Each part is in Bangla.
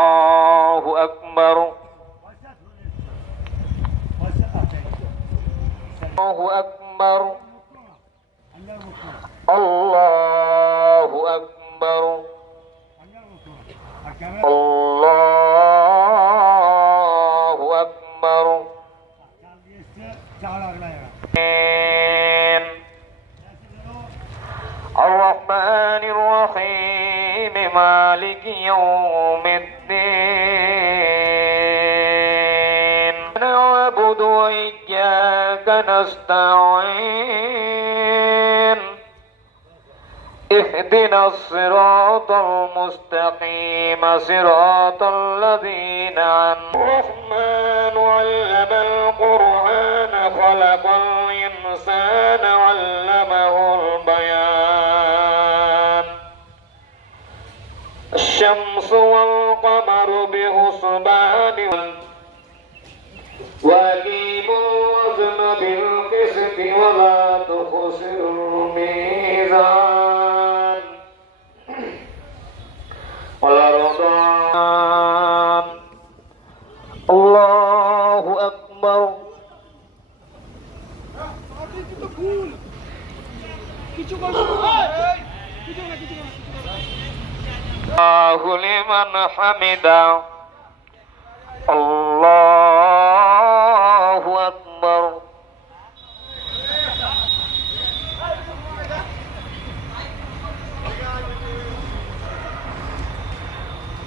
Allahu Akbar. Allahu Akbar. Allahu Akbar. Allahu Akbar. الرحمن الرحيم مالك يوم الدين نعبد وإياك نستعين اهدنا الصراط المستقيم صراط الذين أنعمت الرحمن علم القرآن خلق الإنسان علمه البيان الشمس والقمر بحسبان وأقيموا الوزن بالقسط ولا تخسروا الميزان والأرض الله أكبر الله لمن حمده الله أكبر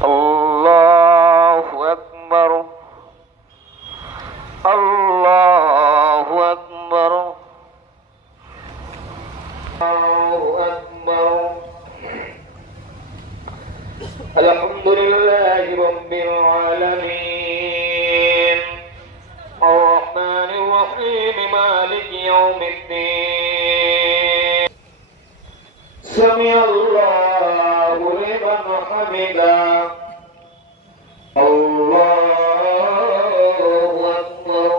الله أكبر الله أكبر الله أكبر الحمد لله رب العالمين الرحمن الرحيم مالك يوم الدين سمع الله لمن حمده الله أكبر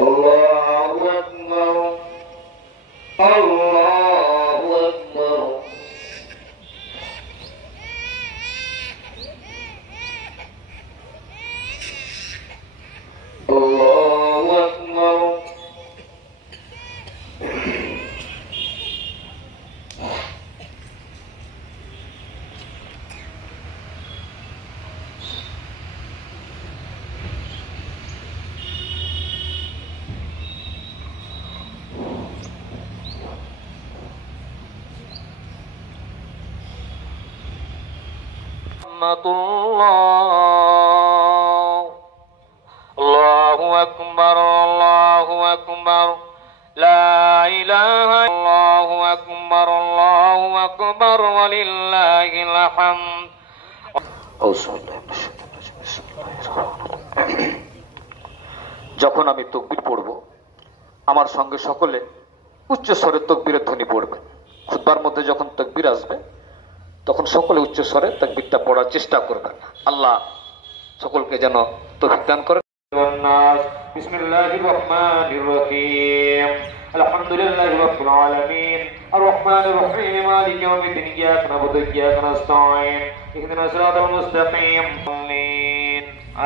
الله أكبر الله أكبر الله أكبر رحمة الله الله أكبر الله أكبر لا إله إلا الله أكبر الله أكبر ولله الحمد যখন আমি তাকবীর পড়ব আমার সঙ্গে সকলে উচ্চ স্বরে তাকবীরের ধ্বনি পড়বে খুতবার মধ্যে যখন তাকবীর আসবে তখন সকলে উচ্চ স্বরে তাকবীরটা পড়ার চেষ্টা করবেন আল্লাহ সকলকে যেন তৌফিক দান করেন বিসমিল্লাহির রহমানির রহিম আলহামদুলিল্লাহি রাব্বিল আলামিন আর রহমানির রহিম মালিকি ইয়াউমিদ্দিন ইয়্যাকা না'বুদু ওয়া ইয়্যাকা নাস্তাঈন ইহদিনাস সিরাতাল মুস্তাকিম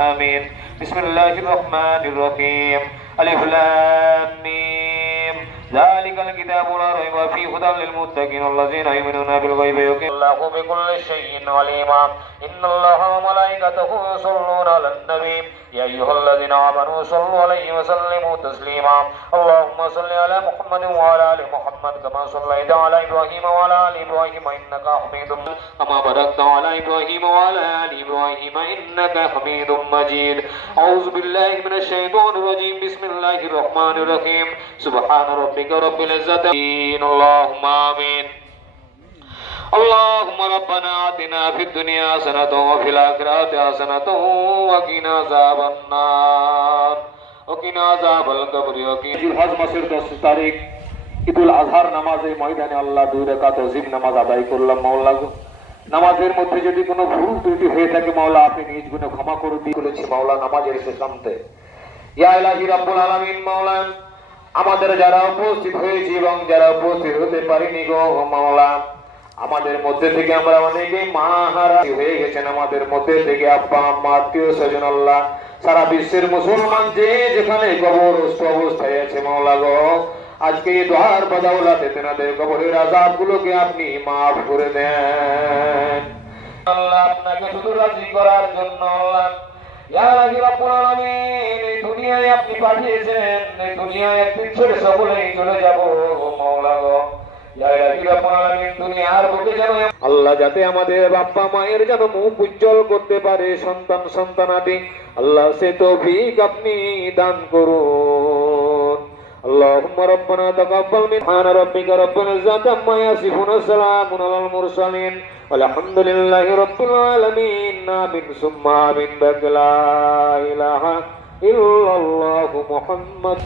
আমিন বিসমিল্লাহির রহমানির রহিম আলিফ লাম মিম ذلك الكتاب لا ريب فيه هدى للمتقين الذين يؤمنون بالغيب ويقيمون الله بكل شيء عليما إن الله وملائكته يصلون على النبي يا أيها الذين آمنوا صلوا عليه وسلموا تسليما اللهم صل على محمد وعلى آل محمد كما صليت على إبراهيم وعلى آل إبراهيم إنك حميد مجيد كما باركت على إبراهيم وعلى آل إبراهيم إنك حميد مجيد أعوذ بالله من الشيطان الرجيم بسم الله الرحمن الرحيم سبحان ربك رب العزة اللهم آمين اللهم ربنا آتنا في الدنيا حسنة وفي الآخرة حسنة وقنا عذاب النار وقنا عذاب القبر وقنا জিলহজ মাসের 10 তারিখ ঈদুল আজহার নামাজে ময়দানে আল্লাহ 2 রাকাত ওয়াজিব নামাজ আদায় করলাম মাওলা গো নামাজের মধ্যে যদি কোনো ভুল ত্রুটি হয়ে থাকে মাওলা আপনি নিজ গুণে ক্ষমা করে দিয়ে বলেছি মাওলা নামাজের শেষান্তে ইয়া ইলাহি রাব্বুল আলামিন মাওলা আমাদের যারা উপস্থিত হয়েছি এবং যারা উপস্থিত হতে পারিনি গো মাওলা আমাদের মধ্যে থেকে আমরা অনেকেই মা হারা হয়ে গেছেন আমাদের মধ্যে থেকে আব্বা আম্মা আত্মীয় স্বজন আল্লাহ সারা বিশ্বের মুসলমান যে যেখানে কবরস্থ অবস্থায় আছে মাওলা গো আজকে এই দোয়ার বদৌলতে তেনাদের কবরের আযাবগুলোকে আপনি maaf করে দেন আল্লাহ আপনাকে শুধু রাজি করার জন্য আল্লাহ ইয়া রাব্বুল আলামিন এই দুনিয়ায় আপনি পাঠিয়েছেন এই দুনিয়ায় একদিন ছেড়ে সকলেই চলে যাব মাওলা গো ইয়া রাব্বুল আলামিন দুনিয়ার বুকে যেন আল্লাহ যাতে আমাদের বাবা মায়ের যেন মুখ উজ্জ্বল করতে পারে সন্তান সন্তানাদি আল্লাহ সে তৌফিক আপনি দান করুন اللهم ربنا تقبل من سبحان ربك رب العزة عما يصفون وسلام على المرسلين والحمد لله رب العالمين آمين ثم آمين لا إله إلا الله محمد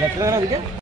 দেখলে না দিকে